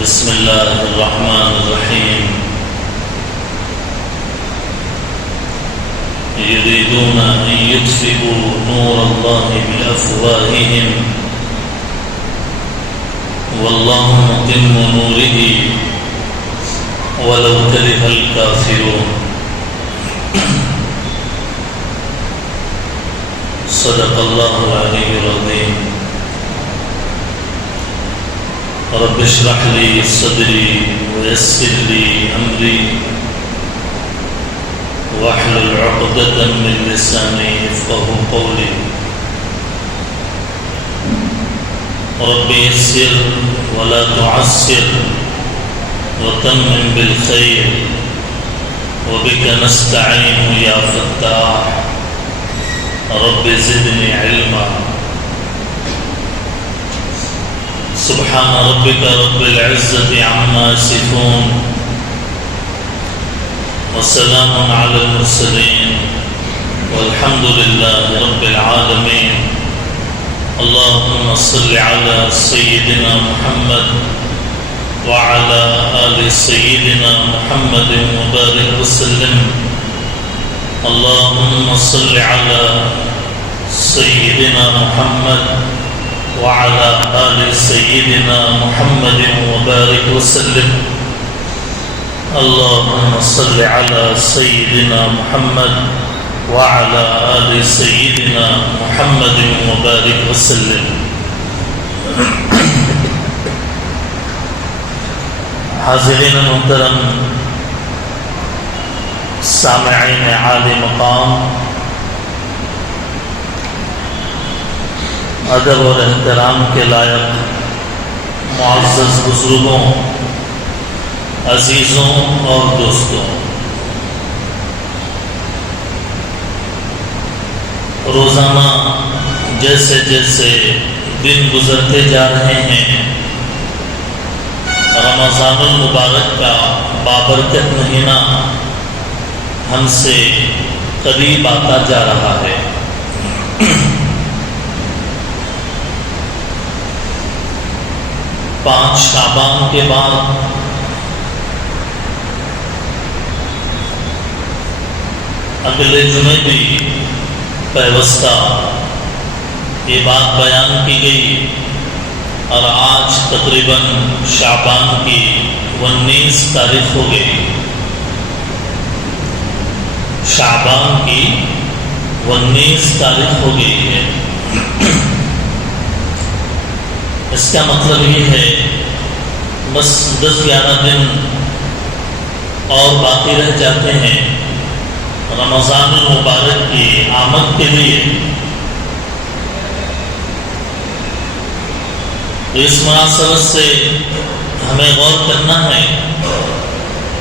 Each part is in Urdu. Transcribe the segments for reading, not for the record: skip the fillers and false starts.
بسم الله الرحمن الرحيم يريدون أن يطفئوا نور الله بأفواههم والله متم نوره ولو كره الكافرون صدق الله العلي العظيم رب اشرح لي صدري ويسر لي أمري واحلل عقدة من لساني يفقهوا قولي رب يسر ولا تعسر وتمم بالخير وبك نستعين يا فتاح رب زدني علما سبحان ربك رب العزة عما يصفون والسلام على المرسلين والحمد لله رب العالمين اللهم صل على سيدنا محمد وعلى آل سيدنا محمد وبارك وسلم اللهم صل على سيدنا محمد وعلى آل سيدنا محمد وبارك وسلم اللهم صل على سيدنا محمد وعلى آل سيدنا محمد وبارك وسلم حاضرین محترم، سامعین عالی مقام، ادب اور احترام کے لائق معزز بزرگوں، عزیزوں اور دوستوں، روزانہ جیسے جیسے دن گزرتے جا رہے ہیں رمضان المبارک کا بابرکت مہینہ ہم سے قریب آتا جا رہا ہے۔ 5 شعبان کے بعد اگلے جمعے بھی پیوستہ یہ بات بیان کی گئی اور آج تقریباً شعبان کی 19 تاریخ ہو گئی۔ شعبان کی 19 تاریخ ہو گئی ہے۔ اس کا مطلب یہ ہے بس 10-11 دن اور باقی رہ جاتے ہیں رمضان المبارک کی آمد کے لیے۔ اس مناسبت سے ہمیں غور کرنا ہے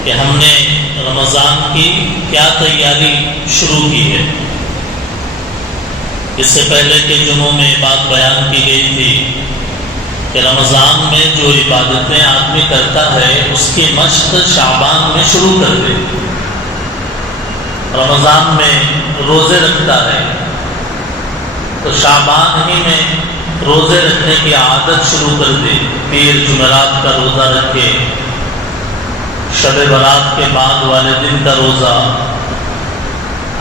کہ ہم نے رمضان کی کیا تیاری شروع کی ہے۔ اس سے پہلے کے جمعوں میں بات بیان کی گئی تھی کہ رمضان میں جو عبادتیں آدمی کرتا ہے اس کی مشق شعبان میں شروع کر دے۔ رمضان میں روزے رکھتا ہے تو شعبان ہی میں روزے رکھنے کی عادت شروع کر دے۔ پیر جمعرات کا روزہ رکھے، شب برات کے بعد والے دن کا روزہ،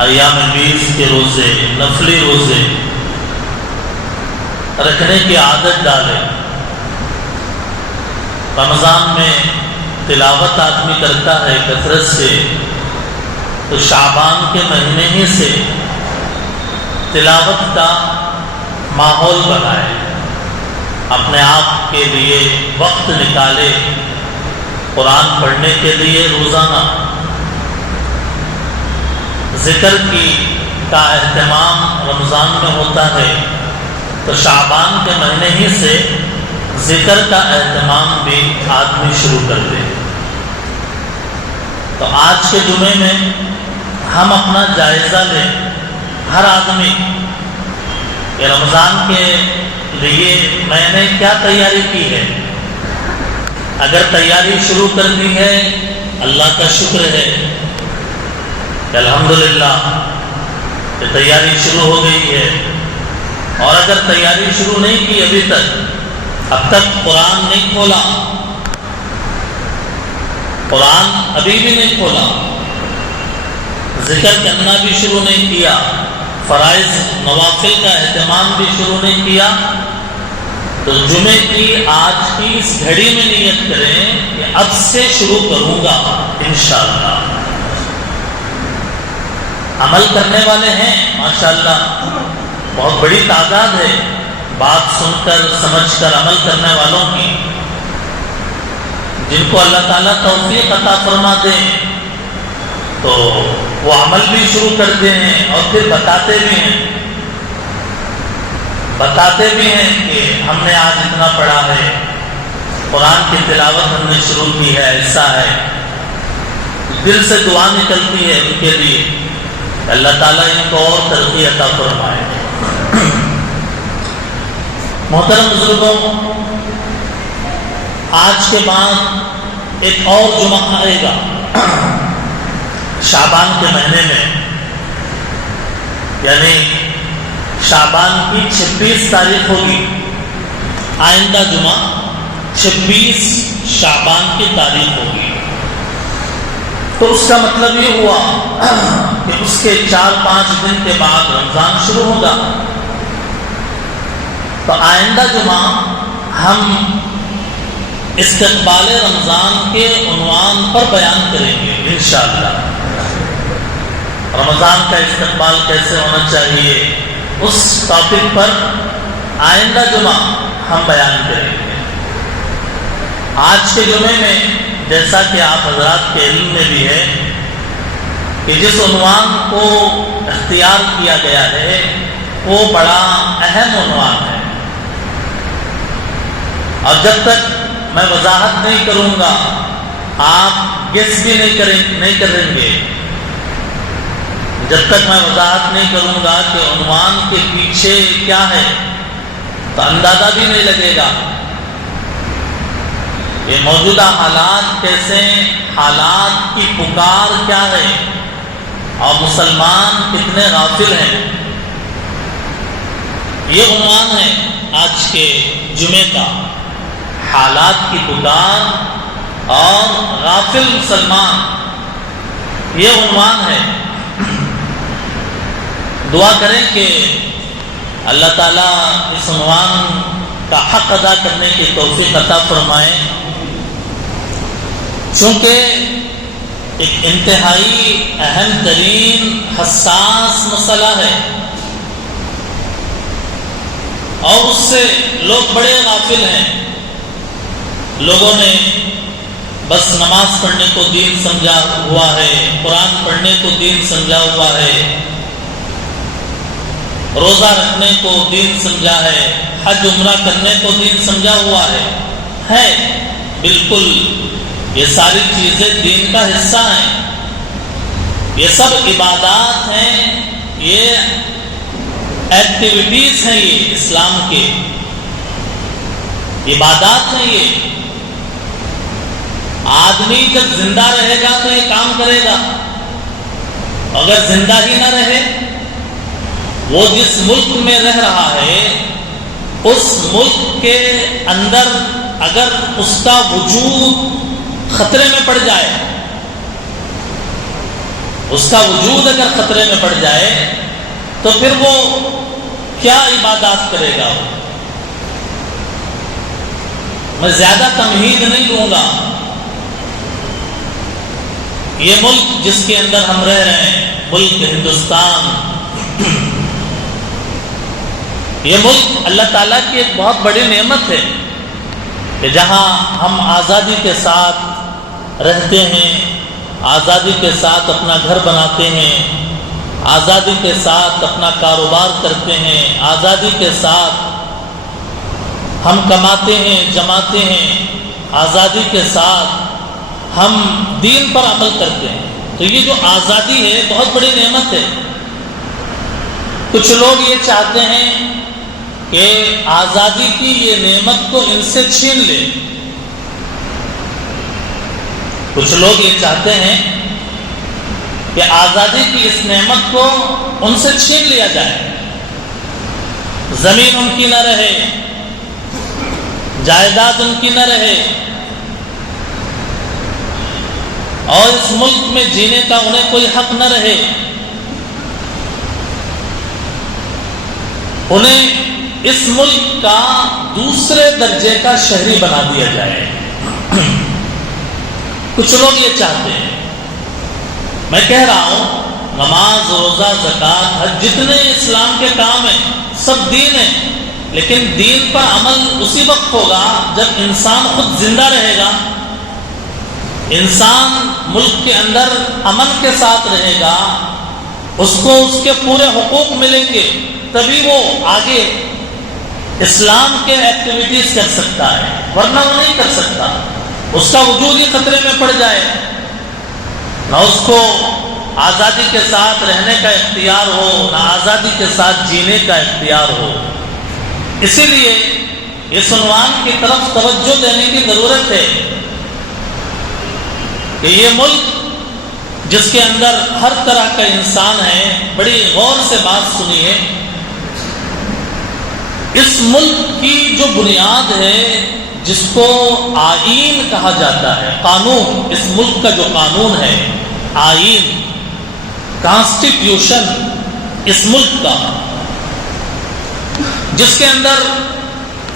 ایام 20 کے روزے، نفلی روزے رکھنے کی عادت ڈالے۔ رمضان میں تلاوت آدمی کرتا ہے کثرت سے تو شعبان کے مہینے ہی سے تلاوت کا ماحول بنائے، اپنے آپ کے لیے وقت نکالے قرآن پڑھنے کے لیے۔ روزانہ ذکر کا اہتمام رمضان میں ہوتا ہے تو شعبان کے مہینے ہی سے ذکر کا اہتمام بھی آدمی شروع کر دے۔ تو آج کے جمعے میں ہم اپنا جائزہ لیں، ہر آدمی، کہ رمضان کے لیے میں نے کیا تیاری کی ہے۔ اگر تیاری شروع کر دی ہے اللہ کا شکر ہے کہ الحمدللہ کہ تیاری شروع ہو گئی ہے، اور اگر تیاری شروع نہیں کی ابھی تک، اب تک قرآن نہیں کھولا، قرآن ابھی بھی نہیں کھولا، ذکر کرنا بھی شروع نہیں کیا، فرائض نوافل کا اہتمام بھی شروع نہیں کیا، تو جمعے کی آج کی اس گھڑی میں نیت کریں کہ اب سے شروع کروں گا انشاءاللہ۔ عمل کرنے والے ہیں ماشاءاللہ، بہت بڑی تعداد ہے بات سن کر سمجھ کر عمل کرنے والوں کی، جن کو اللہ تعالیٰ توفیق عطا فرما دے تو وہ عمل بھی شروع کرتے ہیں اور پھر بتاتے بھی ہیں کہ ہم نے آج اتنا پڑھا ہے، قرآن کی تلاوت ہم نے شروع کی ہے، ایسا ہے، دل سے دعا نکلتی ہے ان کے لیے، اللہ تعالیٰ ان کو اور ترقی عطا فرمائے۔ محترم بزرگوں، آج کے بعد ایک اور جمعہ آئے گا شعبان کے مہینے میں، یعنی شعبان کی 26 تاریخ ہوگی، آئندہ جمعہ 26 شعبان کی تاریخ ہوگی، تو اس کا مطلب یہ ہوا کہ اس کے 4-5 دن کے بعد رمضان شروع ہوگا، تو آئندہ جمعہ ہم استقبال رمضان کے عنوان پر بیان کریں گے انشاءاللہ۔ رمضان کا استقبال کیسے ہونا چاہیے، اس ٹاپک پر آئندہ جمعہ ہم بیان کریں گے۔ آج کے جمعے میں جیسا کہ آپ حضرات کے علم میں بھی ہے کہ جس عنوان کو اختیار کیا گیا ہے وہ بڑا اہم عنوان ہے، اور جب تک میں وضاحت نہیں کروں گا آپ گیس بھی نہیں کریں گے، جب تک میں وضاحت نہیں کروں گا کہ عنوان کے پیچھے کیا ہے تو اندازہ بھی نہیں لگے گا کہ موجودہ حالات کیسے، حالات کی پکار کیا ہے اور مسلمان کتنے غافل ہیں۔ یہ عنوان ہے آج کے جمعے کا، حالات کی پکار اور غافل مسلمان، یہ عنوان ہے۔ دعا کریں کہ اللہ تعالیٰ اس عنوان کا حق ادا کرنے کی توفیق عطا فرمائے، چونکہ ایک انتہائی اہم ترین حساس مسئلہ ہے اور اس سے لوگ بڑے غافل ہیں۔ لوگوں نے بس نماز پڑھنے کو دین سمجھا ہوا ہے، قرآن پڑھنے کو دین سمجھا ہوا ہے، روزہ رکھنے کو دین سمجھا ہے، حج عمرہ کرنے کو دین سمجھا ہوا ہے بالکل، یہ ساری چیزیں دین کا حصہ ہیں، یہ سب عبادات ہیں، یہ ایکٹیویٹیز ہیں، یہ اسلام کے عبادات ہیں۔ یہ آدمی جب زندہ رہے گا تو یہ کام کرے گا، اگر زندہ ہی نہ رہے، وہ جس ملک میں رہ رہا ہے اس ملک کے اندر اگر اس کا وجود خطرے میں پڑ جائے، اس کا وجود اگر خطرے میں پڑ جائے تو پھر وہ کیا عبادات کرے گا؟ میں زیادہ تمہید نہیں دوں گا، یہ ملک جس کے اندر ہم رہ رہے ہیں، ملک ہندوستان، یہ ملک اللہ تعالیٰ کی ایک بہت بڑی نعمت ہے کہ جہاں ہم آزادی کے ساتھ رہتے ہیں، آزادی کے ساتھ اپنا گھر بناتے ہیں، آزادی کے ساتھ اپنا کاروبار کرتے ہیں، آزادی کے ساتھ ہم کماتے ہیں، جماتے ہیں، آزادی کے ساتھ ہم دین پر عمل کرتے ہیں۔ تو یہ جو آزادی ہے بہت بڑی نعمت ہے۔ کچھ لوگ یہ چاہتے ہیں کہ آزادی کی یہ نعمت کو ان سے چھین لے، کچھ لوگ یہ چاہتے ہیں کہ آزادی کی اس نعمت کو ان سے چھین لیا جائے، زمین ان کی نہ رہے، جائیداد ان کی نہ رہے، اور اس ملک میں جینے کا انہیں کوئی حق نہ رہے، انہیں اس ملک کا دوسرے درجے کا شہری بنا دیا جائے۔ کچھ لوگ یہ چاہتے ہیں، میں کہہ رہا ہوں نماز، روزہ، زکوٰۃ، حج، جتنے اسلام کے کام ہیں سب دین ہیں، لیکن دین پر عمل اسی وقت ہوگا جب انسان خود زندہ رہے گا، انسان ملک کے اندر امن کے ساتھ رہے گا، اس کو اس کے پورے حقوق ملیں گے، تبھی وہ آگے اسلام کے ایکٹیویٹیز کر سکتا ہے، ورنہ وہ نہیں کر سکتا۔ اس کا وجود ہی خطرے میں پڑ جائے، نہ اس کو آزادی کے ساتھ رہنے کا اختیار ہو، نہ آزادی کے ساتھ جینے کا اختیار ہو۔ اسی لیے اس عنوان کی طرف توجہ دینے کی ضرورت ہے کہ یہ ملک جس کے اندر ہر طرح کا انسان ہے، بڑی غور سے بات سنیے، اس ملک کی جو بنیاد ہے، جس کو آئین کہا جاتا ہے، قانون، اس ملک کا جو قانون ہے، آئین، کانسٹیٹیوشن اس ملک کا، جس کے اندر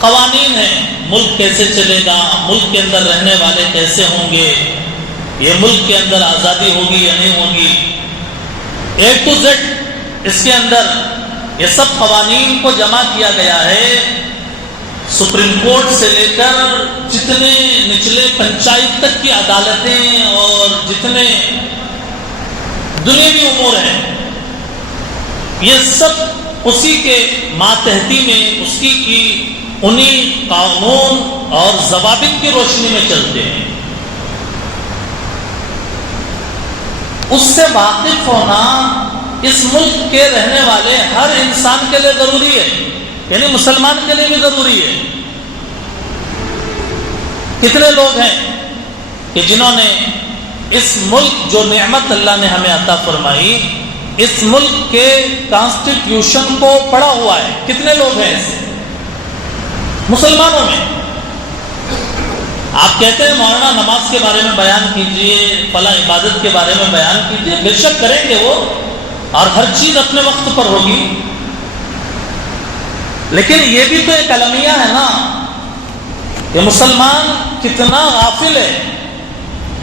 قوانین ہیں، ملک کیسے چلے گا، ملک کے اندر رہنے والے کیسے ہوں گے، یہ ملک کے اندر آزادی ہوگی یا نہیں ہوگی، اے ٹو زیڈ اس کے اندر یہ سب قوانین کو جمع کیا گیا ہے، سپریم کورٹ سے لے کر جتنے نچلے پنچایت تک کی عدالتیں اور جتنے دنیاوی امور ہیں، یہ سب اسی کے ماتحتی میں، اس کی انہی قانون اور ضوابط کی روشنی میں چلتے ہیں۔ اس سے واقف ہونا اس ملک کے رہنے والے ہر انسان کے لیے ضروری ہے، یعنی مسلمان کے لیے بھی ضروری ہے۔ کتنے لوگ ہیں کہ جنہوں نے اس ملک جو نعمت اللہ نے ہمیں عطا فرمائی، اس ملک کے کانسٹیٹیوشن کو پڑھا ہوا ہے؟ کتنے لوگ ہیں ایسے مسلمانوں میں؟ آپ کہتے ہیں مولانا نماز کے بارے میں بیان کیجئے، فلاں عبادت کے بارے میں بیان کیجئے، بے شک کریں گے وہ، اور ہر چیز اپنے وقت پر ہوگی، لیکن یہ بھی تو ایک المیہ ہے نا کہ مسلمان کتنا غافل ہے،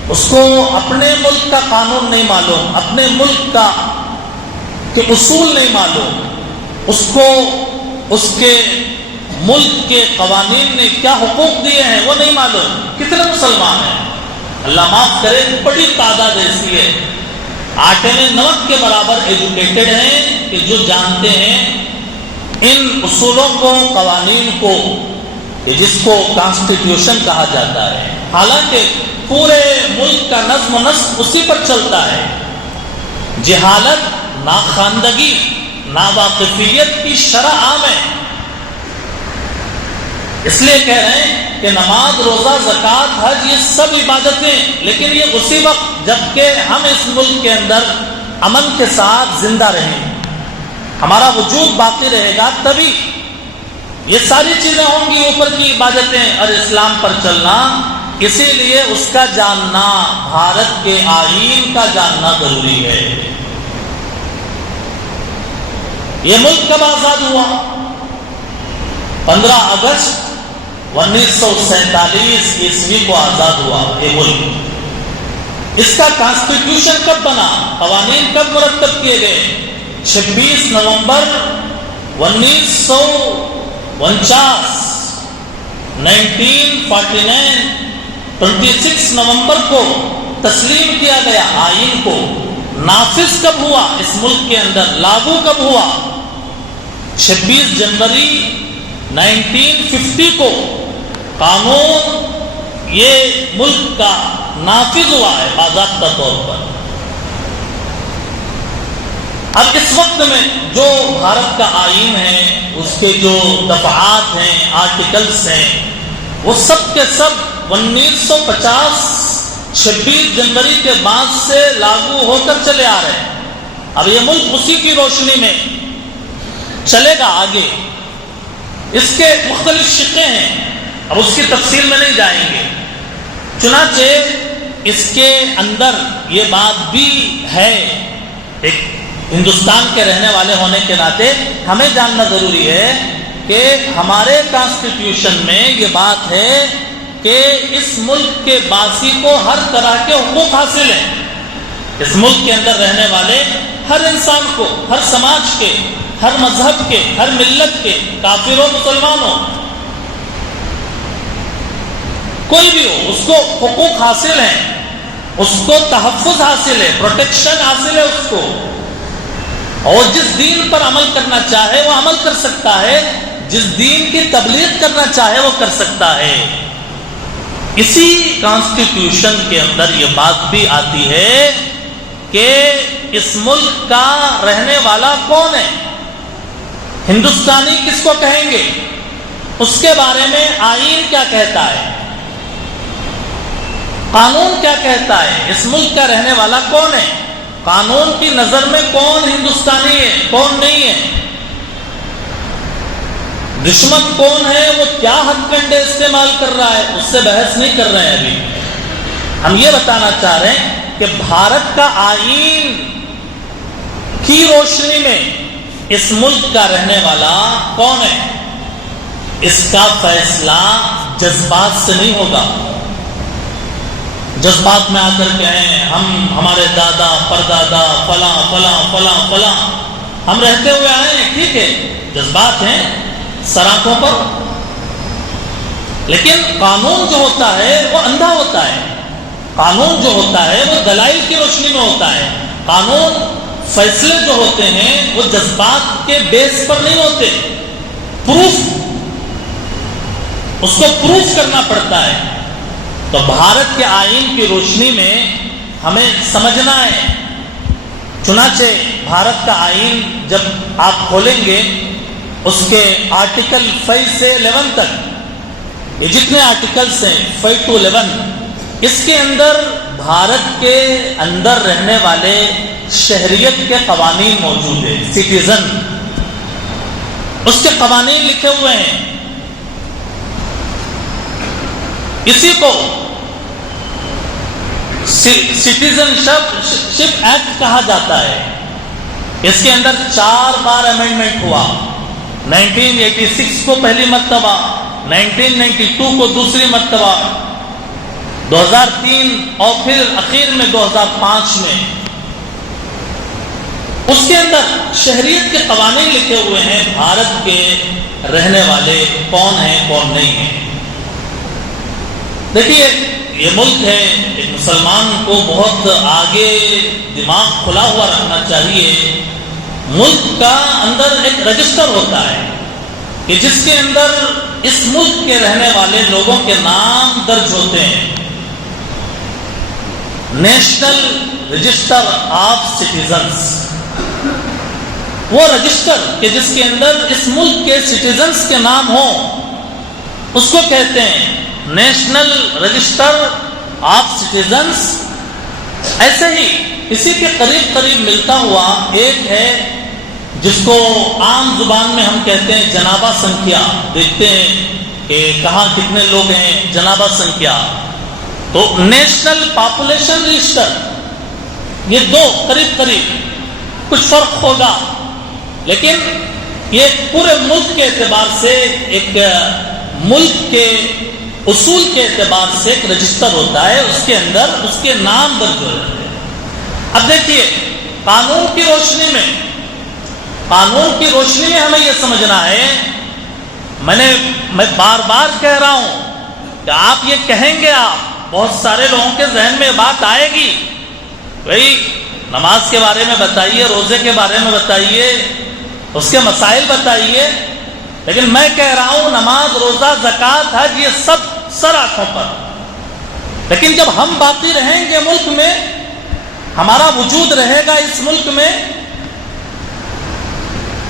اس کو اپنے ملک کا قانون نہیں معلوم، اپنے ملک کا کے اصول نہیں معلوم، اس کو اس کے ملک کے قوانین نے کیا حقوق دیے ہیں وہ نہیں معلوم۔ کتنے مسلمان ہیں، اللہ معاف کرے، بڑی تعداد ایسی ہے، آٹے میں نمک کے برابر ایجوکیٹڈ ہیں کہ جو جانتے ہیں ان اصولوں کو، قوانین کو، کہ جس کو کانسٹیٹیوشن کہا جاتا ہے، حالانکہ پورے ملک کا نظم و نسق اسی پر چلتا ہے۔ جہالت، ناخواندگی، ناواقفیت کی شرح عام ہے، اس لیے کہہ رہے ہیں کہ نماز، روزہ، زکوٰۃ، حج، یہ سب عبادتیں، لیکن یہ اسی وقت جبکہ ہم اس ملک کے اندر امن کے ساتھ زندہ رہیں، ہمارا وجود باقی رہے گا، تبھی یہ ساری چیزیں ہوں گی، اوپر کی عبادتیں اور اسلام پر چلنا۔ اسی لیے اس کا جاننا، بھارت کے آئین کا جاننا ضروری ہے۔ یہ ملک کب آزاد ہوا؟ 15 اگست 1947 عیسوی کو آزاد ہوا یہ ملک۔ اس کا کانسٹیٹیوشن کب بنا؟ قوانین کب مرتب کیے گئے؟ 26 نومبر 1949 26 نومبر کو تسلیم کیا گیا آئین کو۔ نافذ کب ہوا اس ملک کے اندر، لاگو کب ہوا؟ 26 جنوری 1950 کو قانون یہ ملک کا نافذ ہوا ہے باضابطہ طور پر۔ اب اس وقت میں جو بھارت کا آئین ہے، اس کے جو دفعات ہیں، آرٹیکلز ہیں، وہ سب کے سب 1950 26 جنوری کے بعد سے لاگو ہو کر چلے آ رہے ہیں۔ اب یہ ملک اسی کی روشنی میں چلے گا آگے۔ اس کے مختلف شقیں ہیں، اب اس کی تفصیل میں نہیں جائیں گے۔ چنانچہ اس کے اندر یہ بات بھی ہے، ایک ہندوستان کے رہنے والے ہونے کے ناطے ہمیں جاننا ضروری ہے کہ ہمارے کانسٹیٹیوشن میں یہ بات ہے کہ اس ملک کے باسی کو ہر طرح کے حقوق حاصل ہیں۔ اس ملک کے اندر رہنے والے ہر انسان کو، ہر سماج کے، ہر مذہب کے، ہر ملت کے، کافر ہو مسلمان ہو، کوئی بھی ہو، اس کو حقوق حاصل ہیں، اس کو تحفظ حاصل ہے، پروٹیکشن حاصل ہے اس کو، اور جس دین پر عمل کرنا چاہے وہ عمل کر سکتا ہے، جس دین کی تبلیغ کرنا چاہے وہ کر سکتا ہے۔ اسی کانسٹیٹیوشن کے اندر یہ بات بھی آتی ہے کہ اس ملک کا رہنے والا کون ہے، ہندوستانی کس کو کہیں گے، اس کے بارے میں آئین کیا کہتا ہے، قانون کیا کہتا ہے، اس ملک کا رہنے والا کون ہے، قانون کی نظر میں کون ہندوستانی ہے، کون نہیں ہے، دشمن کون ہے، وہ کیا ہتھ کنڈے استعمال کر رہا ہے، اس سے بحث نہیں کر رہے ہیں۔ ابھی ہم یہ بتانا چاہ رہے ہیں کہ بھارت کا آئین کی روشنی میں اس ملک کا رہنے والا کون ہے، اس کا فیصلہ جذبات سے نہیں ہوگا۔ جذبات میں آ کر کے ہیں ہمارے دادا پردادا فلاں فلاں فلاں فلاں ہم رہتے ہوئے آئے ہیں، ٹھیک ہے، جذبات ہیں سراخوں پر، لیکن قانون جو ہوتا ہے وہ اندھا ہوتا ہے، قانون جو ہوتا ہے وہ دلائل کی روشنی میں ہوتا ہے، قانون فیصلے جو ہوتے ہیں وہ جذبات کے بیس پر نہیں ہوتے، پروف، اس کو پروف کرنا پڑتا ہے۔ تو بھارت کے آئین کی روشنی میں ہمیں سمجھنا ہے، چنانچہ بھارت کا آئین جب آپ کھولیں گے اس کے آرٹیکل 5 سے 11 تک، یہ جتنے آرٹیکلس ہیں 5 to 11، اس کے اندر بھارت کے اندر رہنے والے شہریت کے قوانین موجود ہیں، سٹیزن، اس کے قوانین لکھے ہوئے ہیں۔ اسی کو سٹیزن شپ ایکٹ کہا جاتا ہے۔ اس کے اندر 4 بار امینڈمنٹ ہوا، 1986 کو پہلی مرتبہ، 1992 کو دوسری مرتبہ، 2003 اور پھر اخیر میں 2005 میں۔ اس کے اندر شہریت کے قوانین لکھے ہوئے ہیں، بھارت کے رہنے والے کون ہیں کون نہیں ہیں۔ دیکھیے یہ ملک ہے، ایک مسلمان کو بہت آگے دماغ کھلا ہوا رکھنا چاہیے۔ ملک کا اندر ایک رجسٹر ہوتا ہے کہ جس کے اندر اس ملک کے رہنے والے لوگوں کے نام درج ہوتے ہیں، نیشنل رجسٹر آف سٹیزنز، وہ رجسٹر کہ جس کے اندر اس ملک کے سٹیزنز کے نام ہوں اس کو کہتے ہیں نیشنل رجسٹر آف سٹیزنز۔ ایسے ہی اسی کے قریب قریب ملتا ہوا ایک ہے جس کو عام زبان میں ہم کہتے ہیں جنابہ سنکھیا، دیکھتے ہیں کہ کہاں کتنے لوگ ہیں، جنابہ سنکھیا، تو نیشنل پاپولیشن رجسٹر، یہ دو قریب قریب کچھ فرق ہوگا، لیکن یہ پورے ملک کے اعتبار سے ایک ملک کے اصول کے اعتبار سے ایک رجسٹر ہوتا ہے، اس کے اندر اس کے نام درج ہو جاتے ہیں۔ اب دیکھیے قانون کی روشنی میں ہمیں یہ سمجھنا ہے، میں بار بار کہہ رہا ہوں کہ آپ یہ کہیں گے، آپ بہت سارے لوگوں کے ذہن میں بات آئے گی، بھائی نماز کے بارے میں بتائیے، روزے کے بارے میں بتائیے، اس کے مسائل بتائیے، لیکن میں کہہ رہا ہوں نماز، روزہ، زکوٰۃ، حج، یہ سب سر آنکھوں پر، لیکن جب ہم باقی رہیں گے ملک میں، ہمارا وجود رہے گا اس ملک میں،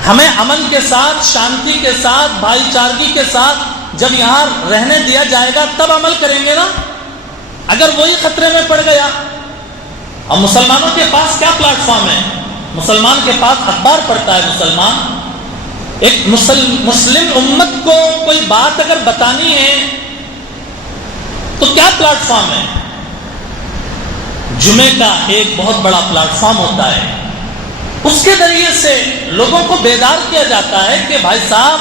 ہمیں امن کے ساتھ، شانتی کے ساتھ، بھائی چارگی کے ساتھ جب یہاں رہنے دیا جائے گا تب عمل کریں گے نا۔ اگر وہی خطرے میں پڑ گیا، اور مسلمانوں کے پاس کیا پلیٹ فارم ہے، مسلمان کے پاس اخبار پڑھتا ہے مسلمان، ایک مسلم امت کو کوئی بات اگر بتانی ہے تو کیا پلیٹ فارم ہے؟ جمعے کا ایک بہت بڑا پلیٹ فارم ہوتا ہے، اس کے ذریعے سے لوگوں کو بیدار کیا جاتا ہے کہ بھائی صاحب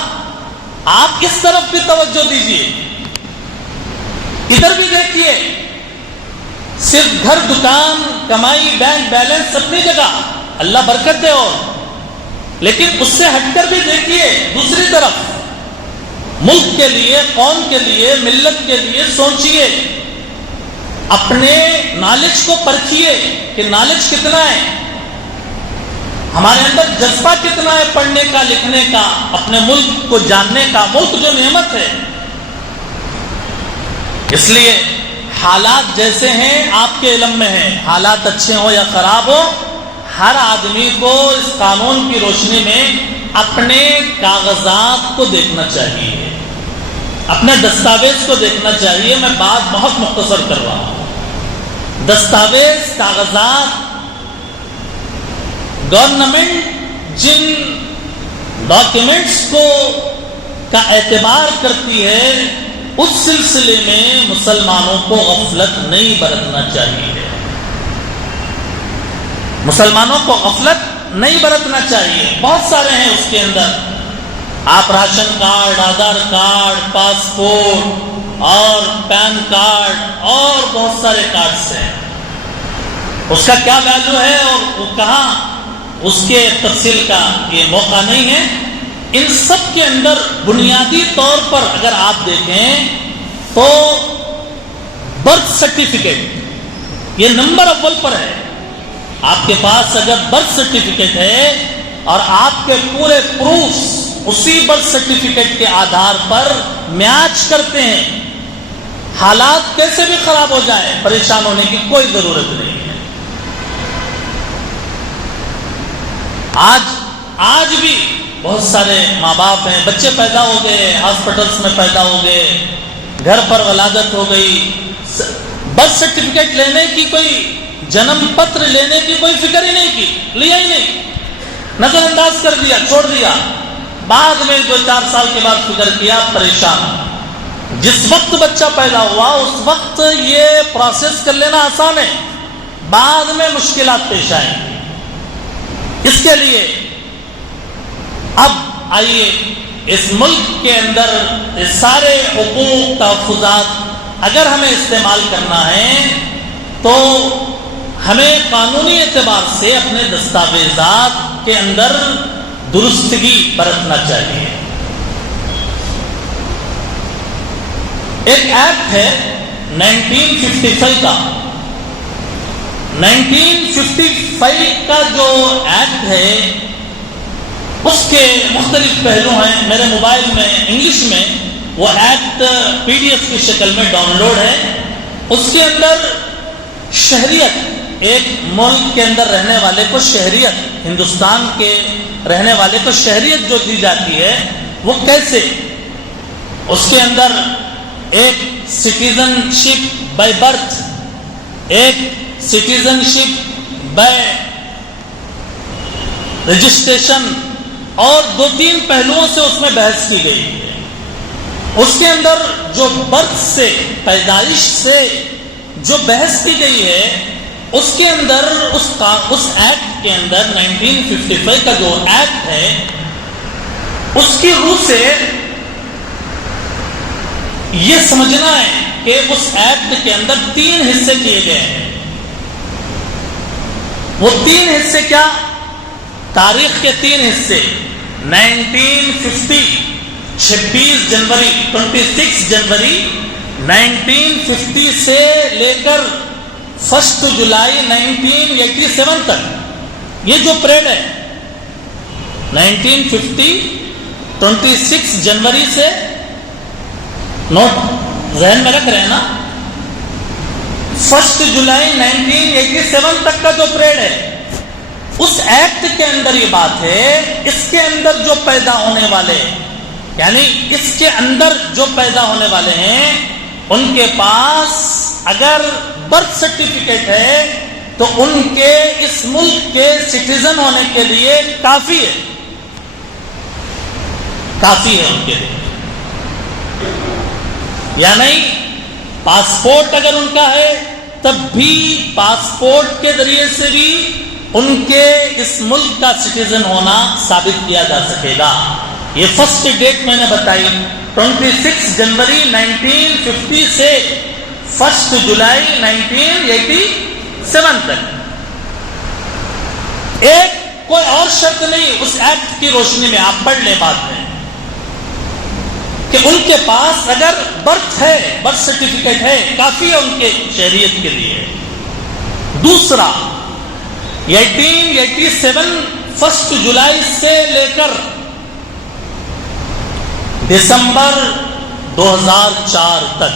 آپ اس طرف بھی توجہ دیجیے، ادھر بھی دیکھیے، صرف گھر دکان کمائی بینک بیلنس اپنی جگہ اللہ برکت دے، اور لیکن اس سے ہٹ کر بھی دیکھیے دوسری طرف، ملک کے لیے، قوم کے لیے، ملت کے لیے سوچیے، اپنے نالج کو پرکھیے کہ نالج کتنا ہے، ہمارے اندر جذبہ کتنا ہے پڑھنے کا، لکھنے کا، اپنے ملک کو جاننے کا، ملک جو نعمت ہے۔ اس لیے حالات جیسے ہیں آپ کے علم میں ہیں، حالات اچھے ہوں یا خراب ہو، ہر آدمی کو اس قانون کی روشنی میں اپنے کاغذات کو دیکھنا چاہیے، اپنے دستاویز کو دیکھنا چاہیے۔ میں بات بہت مختصر کر رہا ہوں۔ دستاویز، کاغذات، گورنمنٹ جن ڈاکیومنٹس کو کا اعتبار کرتی ہے، اس سلسلے میں مسلمانوں کو غفلت نہیں برتنا چاہیے، مسلمانوں کو غفلت نہیں برتنا چاہیے۔ بہت سارے ہیں اس کے اندر، آپ ration card, Aadhaar card, passport اور پین کارڈ اور بہت سارے کارڈز ہیں، اس کا کیا ویلیو ہے اور وہ کہاں، اس کے تفصیل کا یہ موقع نہیں ہے۔ ان سب کے اندر بنیادی طور پر اگر آپ دیکھیں تو برتھ سرٹیفکیٹ یہ نمبر اول پر ہے۔ آپ کے پاس اگر برتھ سرٹیفکیٹ ہے اور آپ کے پورے پروفs اسی برتھ سرٹیفکیٹ کے آدھار پر میچ کرتے ہیں، حالات کیسے بھی خراب ہو جائیں، پریشان ہونے کی کوئی ضرورت نہیں ہے۔ آج بھی بہت سارے ماں باپ ہیں، بچے پیدا ہو گئے، ہاسپٹلس میں پیدا ہو گئے، گھر پر ولادت ہو گئی، برتھ سرٹیفکیٹ لینے کی، کوئی جنم پتر لینے کی کوئی فکر ہی نہیں کی، لیا ہی نہیں، نظر انداز کر دیا، چھوڑ دیا، بعد میں 2-4 سال کے بعد فکر کیا، پریشان۔ جس وقت بچہ پیدا ہوا اس وقت یہ پروسیس کر لینا آسان ہے، بعد میں مشکلات پیش آئیں گی۔ اس کے لیے اب آئیے اس ملک کے اندر اس سارے حقوق تحفظات اگر ہمیں استعمال کرنا ہے تو ہمیں قانونی اعتبار سے اپنے دستاویزات کے اندر درستگی برتنا چاہیے۔ ایک ایکٹ ہے 1955 کا، 1955 کا جو ایکٹ ہے اس کے مختلف پہلو ہیں۔ میرے موبائل میں انگلش میں وہ ایکٹ PDF کی شکل میں ڈاؤن لوڈ ہے۔ اس کے اندر شہریت، ایک ملک کے اندر رہنے والے کو شہریت، ہندوستان کے رہنے والے کو شہریت جو دی جاتی ہے وہ کیسے، اس کے اندر ایک سٹیزن شپ بائی برتھ، ایک سٹیزن شپ بائی رجسٹریشن، اور 2-3 پہلوؤں سے اس میں بحث کی گئی ہے۔ اس کے اندر جو برتھ سے، پیدائش سے جو بحث کی گئی ہے، اس کے اندر اس ایکٹ کے اندر 1955 کا جو ایکٹ ہے اس کی روح سے یہ سمجھنا ہے کہ اس ایکٹ کے اندر 3 حصے کیے گئے ہیں۔ وہ 3 حصے کیا؟ تاریخ کے 3 حصے 1950، 26 جنوری 26 جنوری 1950 سے لے کر 1 جولائی 1987 تک، یہ جو پریڈ ہے 1950 26 جنوری سے، نوٹ ذہن میں رکھ رہے ہیں نا، 1 جولائی 1987 تک کا جو پریڈ ہے، اس ایکٹ کے اندر یہ بات ہے، اس کے اندر جو پیدا ہونے والے، یعنی اس کے اندر جو پیدا ہونے والے ہیں ان کے پاس اگر برتھ سرٹیفکیٹ ہے تو ان کے اس ملک کے سٹیزن ہونے کے لیے کافی ہے، کافی ہے ان کے لیے۔ یا نہیں، پاسپورٹ اگر ان کا ہے تب بھی پاسپورٹ کے ذریعے سے بھی ان کے اس ملک کا سٹیزن ہونا ثابت کیا جا سکے گا. یہ فرسٹ ڈیٹ میں نے بتائی 26 جنوری 1950 سے 1 جولائی 1987 تک. ایک کوئی اور شرط نہیں اس ایکٹ کی روشنی میں، آپ پڑھ لیں بعد میں، کہ ان کے پاس اگر برتھ ہے، برتھ سرٹیفکیٹ ہے، کافی ہے ان کے شہریت کے لیے. دوسرا 1887 1 جولائی سے لے کر دسمبر 2004 تک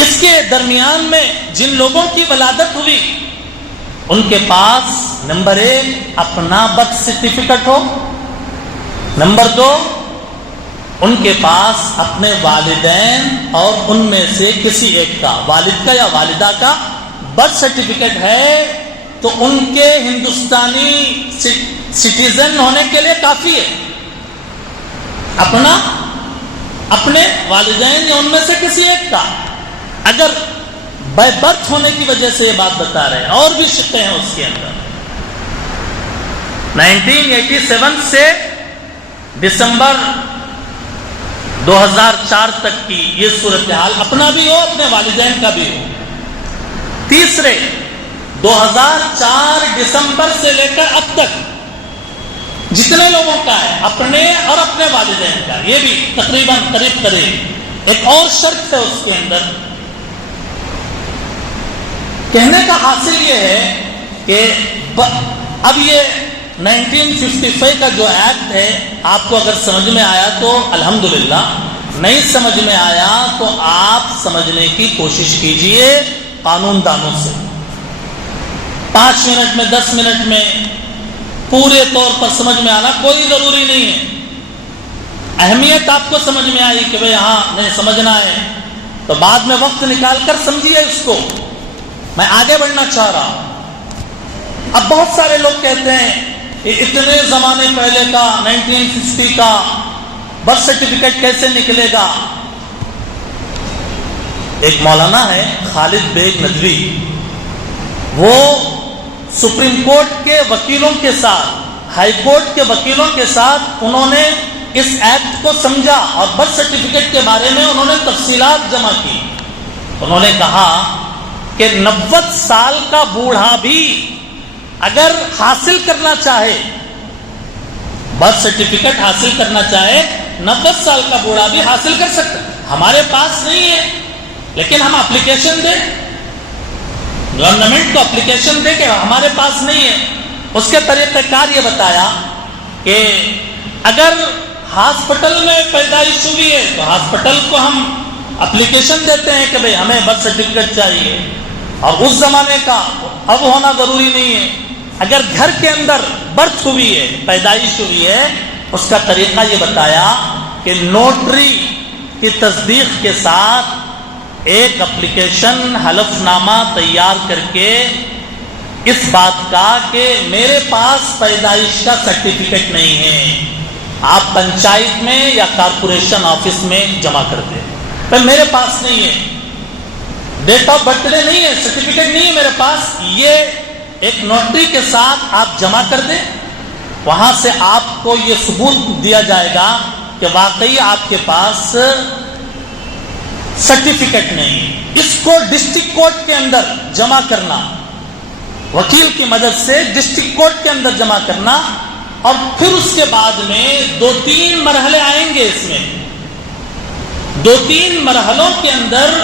اس کے درمیان میں جن لوگوں کی ولادت ہوئی ان کے پاس نمبر 1 اپنا برتھ سرٹیفکیٹ ہو، نمبر 2 ان کے پاس اپنے والدین اور ان میں سے کسی ایک کا، والد کا یا والدہ کا برتھ سرٹیفکیٹ ہے تو ان کے ہندوستانی سٹیزن ہونے کے لیے کافی ہے. اپنے والدین یا ان میں سے کسی ایک کا. اگر بائی برتھ ہونے کی وجہ سے یہ بات بتا رہے ہیں، اور بھی شقیں ہیں اس کے اندر. 1987 سے دسمبر 2004 تک کی یہ صورتحال، اپنا بھی ہو اپنے والدین کا بھی ہو. تیسرے 2004 دسمبر سے لے کر اب تک جتنے لوگوں کا ہے اپنے اور اپنے والدین کا، یہ بھی تقریباً قریب. ایک اور شرط ہے اس کے اندر. کہنے کا حاصل یہ ہے کہ اب یہ 1955 کا جو ایکٹ ہے آپ کو اگر سمجھ میں آیا تو الحمدللہ، نہیں سمجھ میں آیا تو آپ سمجھنے کی کوشش کیجئے قانون دانوں سے. 5 منٹ میں 10 منٹ میں پورے طور پر سمجھ میں آنا کوئی ضروری نہیں ہے. اہمیت آپ کو سمجھ میں آئی کہ بھئی ہاں نہیں سمجھنا ہے تو بعد میں وقت نکال کر سمجھیے اس کو. میں آگے بڑھنا چاہ رہا ہوں. اب بہت سارے لوگ کہتے ہیں کہ اتنے زمانے پہلے کا 1960 کا برتھ سرٹیفکیٹ کیسے نکلے گا. ایک مولانا ہے خالد بیگ ندوی، وہ سپریم کورٹ کے وکیلوں کے ساتھ، ہائی کورٹ کے وکیلوں کے ساتھ انہوں نے اس ایکٹ کو سمجھا اور برتھ سرٹیفکیٹ کے بارے میں انہوں نے تفصیلات جمع کی. انہوں نے کہا کہ 90 سال کا بوڑھا بھی اگر حاصل کرنا چاہے، برتھ سرٹیفکیٹ حاصل کرنا چاہے، 90 سال کا بوڑھا بھی حاصل کر سکتا. ہمارے پاس نہیں ہے لیکن ہم اپلیکیشن دیں، گورنمنٹ کو اپلیکیشن دے کہ ہمارے پاس نہیں ہے. اس کے طریقہ کار یہ بتایا کہ اگر ہاسپٹل میں پیدائش ہوئی ہے تو ہاسپٹل کو ہم اپلیکیشن دیتے ہیں کہ بھئی ہمیں برتھ سرٹیفکیٹ چاہیے، اور اس زمانے کا اب ہونا ضروری نہیں ہے. اگر گھر کے اندر برتھ ہوئی ہے، پیدائش ہوئی ہے، اس کا طریقہ یہ بتایا کہ نوٹری کی تصدیق کے ساتھ ایک اپلیکیشن حلف نامہ تیار کر کے اس بات کا کہ میرے پاس پیدائش کا سرٹیفکیٹ نہیں ہے، آپ پنچایت میں یا کارپوریشن آفس میں جمع کر دیں. پر میرے پاس نہیں ہے، ڈیٹ آف برتھ ڈے نہیں ہے، سرٹیفکیٹ نہیں ہے میرے پاس، یہ ایک نوٹری کے ساتھ آپ جمع کر دیں. وہاں سے آپ کو یہ ثبوت دیا جائے گا کہ واقعی آپ کے پاس سرٹیفکیٹ نہیں. اس کو ڈسٹرکٹ کورٹ کے اندر جمع کرنا، وکیل کی مدد سے ڈسٹرکٹ کورٹ کے اندر جمع کرنا، اور پھر اس کے بعد میں 2-3 مرحلے آئیں گے. اس میں 2-3 مرحلوں کے اندر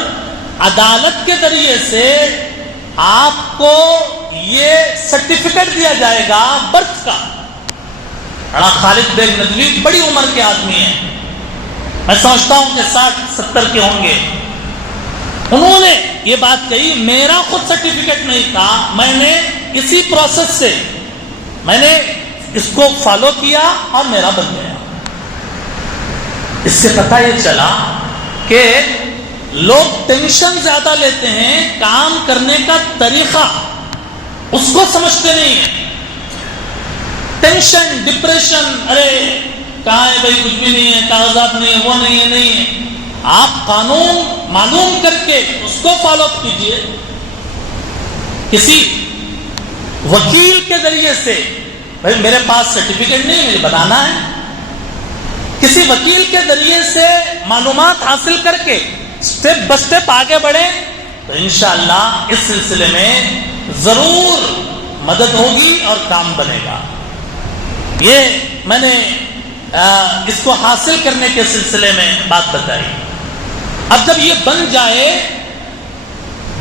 عدالت کے ذریعے سے آپ کو یہ سرٹیفکیٹ دیا جائے گا برتھ کا. خالد بیگ ندوی بڑی عمر کے آدمی ہیں، میں سمجھتا ہوں کہ 60-70 کے ہوں گے. انہوں نے یہ بات کہی، میرا خود سرٹیفکیٹ نہیں تھا، میں نے اسی پروسیس سے میں نے اس کو فالو کیا اور میرا بن گیا. اس سے پتہ یہ چلا کہ لوگ ٹینشن زیادہ لیتے ہیں، کام کرنے کا طریقہ اس کو سمجھتے نہیں ہیں. ٹینشن، ڈپریشن، ارے کہاں ہے بھائی، کچھ بھی نہیں ہے، کاغذات نہیں ہے، وہ نہیں ہے، نہیں ہے. آپ قانون معلوم کر کے اس کو فالو اپ کیجیے. کسی وکیل کے ذریعے سے، بھائی میرے پاس سرٹیفکیٹ نہیں، مجھے بنانا ہے، کسی وکیل کے ذریعے سے معلومات حاصل کر کے اسٹیپ بائی اسٹیپ آگے بڑھیں تو انشاءاللہ اس سلسلے میں ضرور مدد ہوگی اور کام بنے گا. یہ میں نے اس کو حاصل کرنے کے سلسلے میں بات بتائی. اب جب یہ بن جائے،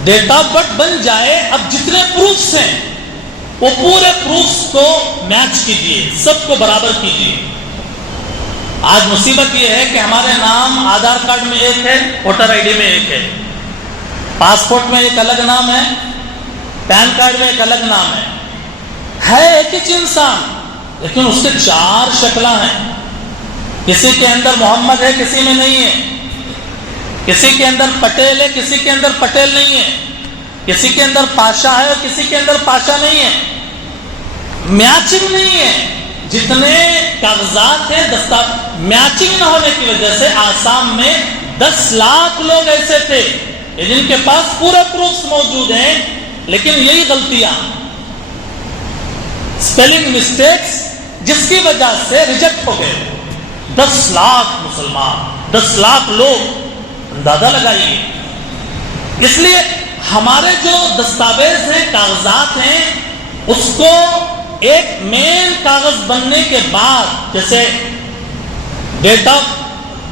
ڈیٹ آف برتھ بن جائے، اب جتنے پروفس ہیں وہ پورے پروفس کو میچ کیجیے، سب کو برابر کیجیے. آج مصیبت یہ ہے کہ ہمارے نام آدھار کارڈ میں ایک ہے، ووٹر آئی ڈی میں ایک ہے، پاسپورٹ میں ایک الگ نام ہے، پین کارڈ میں ایک الگ نام ہے ایک ہی انسان، لیکن اس کے 4 شکلیں ہیں. کسی کے اندر محمد ہے، کسی میں نہیں ہے. کسی کے اندر پٹیل ہے، کسی کے اندر پٹیل نہیں ہے. کسی کے اندر پاشا ہے اور کسی کے اندر پاشا نہیں ہے. میچنگ نہیں ہے. جتنے کاغذات ہیں میچنگ نہ ہونے کی وجہ سے آسام میں 10 لاکھ لوگ ایسے تھے جن کے پاس پورے پروفس موجود ہیں، لیکن یہی غلطیاں، اسپیلنگ مسٹیکس، جس کی وجہ سے ریجیکٹ ہو گئے. 10 لاکھ مسلمان، 10 لاکھ لوگ، اندازہ لگائیے. اس لیے ہمارے جو دستاویز ہیں، کاغذات ہیں، اس کو ایک مین کاغذ بننے کے بعد، جیسے ڈیٹ آف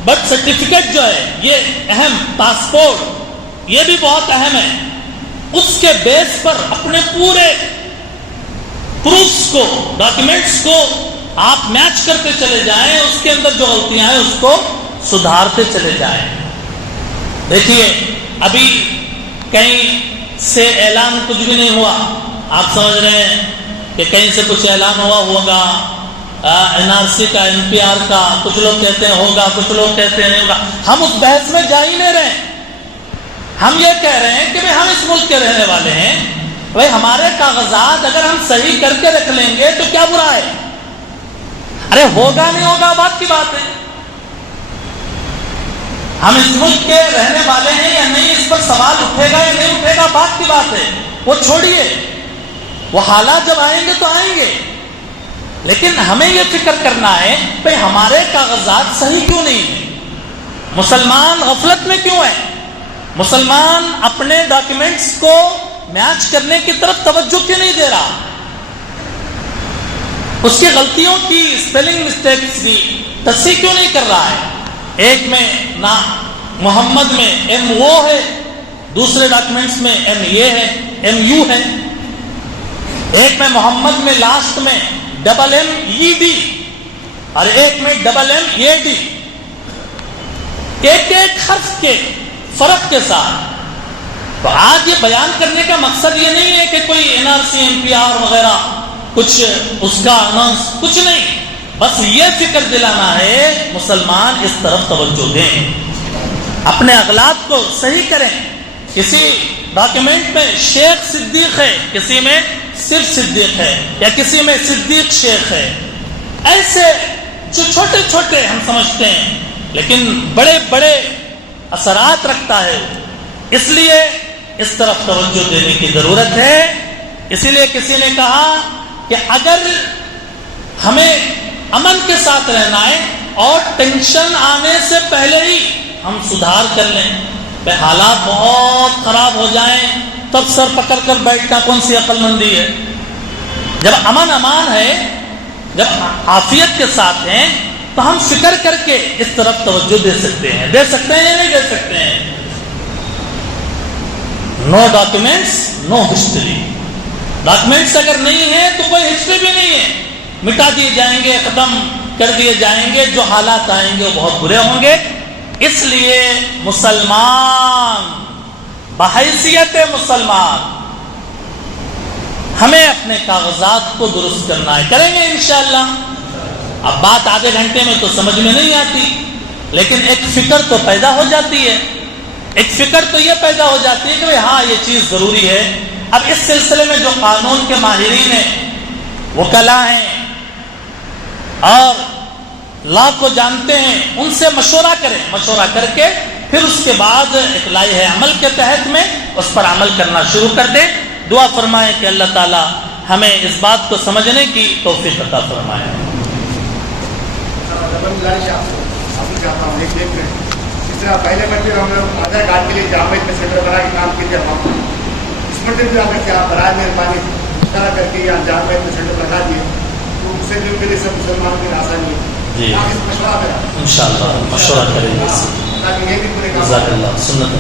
برتھ سرٹیفکیٹ جو ہے یہ اہم، پاسپورٹ یہ بھی بہت اہم ہے. اس کے بیس پر اپنے پورے پروفس کو، ڈاکیومنٹس کو آپ میچ کرتے چلے جائیں، اس کے اندر جو غلطیاں ہیں اس کو سدھارتے چلے جائیں. دیکھیے ابھی کہیں سے اعلان کچھ بھی نہیں ہوا، آپ سمجھ رہے ہیں کہ کہیں سے کچھ اعلان ہوا ہوگا، NRC کا، NPR کا، کچھ لوگ کہتے ہیں ہوگا، کچھ لوگ کہتے ہیں نہیں ہوگا. ہم اس بحث میں جا ہی نہیں رہے. ہم یہ کہہ رہے ہیں کہ ہم اس ملک کے رہنے والے ہیں، بھائی ہمارے کاغذات اگر ہم صحیح کر کے رکھ لیں گے تو کیا برا ہے؟ ارے ہوگا نہیں ہوگا بات کی بات ہے. ہم اس ملک کے رہنے والے ہیں یا نہیں، اس پر سوال اٹھے گا یا نہیں اٹھے گا بات کی بات ہے. وہ چھوڑیے، وہ حالات جب آئیں گے تو آئیں گے، لیکن ہمیں یہ فکر کرنا ہے کہ ہمارے کاغذات صحیح کیوں نہیں ہیں. مسلمان غفلت میں کیوں ہے؟ مسلمان اپنے ڈاکیومنٹس کو میچ کرنے کی طرف توجہ کیوں نہیں دے رہا؟ اس کی غلطیوں کی، اسپیلنگ مسٹیکس کی تصحیح کیوں نہیں کر رہا ہے؟ ایک میں نا محمد میں MO ہے، دوسرے ڈاکیومنٹس میں MA ہے، MU ہے. ایک میں محمد میں لاسٹ میں MMED اور ایک میں MMAD. ایک ایک حرف کے فرق کے ساتھ. تو آج یہ بیان کرنے کا مقصد یہ نہیں ہے کہ کوئی NRC NPR وغیرہ کچھ اس کا اناؤنس، کچھ نہیں، بس یہ فکر دلانا ہے مسلمان اس طرف توجہ دیں، اپنے اغلاط کو صحیح کریں. کسی ڈاکیومنٹ میں شیخ صدیق ہے، کسی میں صرف صدیق ہے، یا کسی میں صدیق شیخ ہے. ایسے جو چھوٹے چھوٹے ہم سمجھتے ہیں لیکن بڑے بڑے اثرات رکھتا ہے. اس لیے اس طرف توجہ دینے کی ضرورت ہے. اسی لیے کسی نے کہا کہ اگر ہمیں امن کے ساتھ رہنا ہے اور ٹینشن آنے سے پہلے ہی ہم سدھار کر لیں، کہ حالات بہت خراب ہو جائیں تب سر پکڑ کر بیٹھنا کون سی عقل مندی ہے؟ جب امن امان ہے، جب عافیت کے ساتھ ہیں، تو ہم فکر کر کے اس طرف توجہ دے سکتے ہیں یا نہیں دے سکتے ہیں. نو ڈاکیومنٹس نو ہسٹری. ڈاکیومنٹس اگر نہیں ہے تو کوئی ہسٹری بھی نہیں ہے، مٹا دیے جائیں گے، ختم کر دیے جائیں گے. جو حالات آئیں گے وہ بہت برے ہوں گے. اس لیے مسلمان بحیثیت مسلمان ہمیں اپنے کاغذات کو درست کرنا ہے. کریں گے انشاءاللہ. اب بات آدھے گھنٹے میں تو سمجھ میں نہیں آتی، لیکن ایک فکر تو پیدا ہو جاتی ہے. ایک فکر تو یہ پیدا ہو جاتی ہے کہ ہاں یہ چیز ضروری ہے. اب اس سلسلے میں جو قانون کے ماہرین ہیں، وکلاء ہیں اور لا کو جانتے ہیں، ان سے مشورہ کریں. مشورہ کر کے پھر اس کے بعد ایک لائحہ عمل کے تحت میں اس پر عمل کرنا شروع کر دے. دعا فرمائیں کہ اللہ تعالی ہمیں اس بات کو سمجھنے کی توفیق عطا فرمائے. جس طرح پہلے مرتبہ ہم لوگ آدھار کارڈ کے لیے جامع میں سینٹر بنا کے کام کیے ہم اس مرتبہ بھی آپ کیا برائے مہربانی طرح کر کے یہاں جامع میں سینٹر لگا دیے تو اس سے جو میرے سب مسلمانوں کی آسانی جی مشورہ کرا انشاءاللہ مشورہ کریں گے. تاکہ یہ بھی پورے جزاک اللہ سنت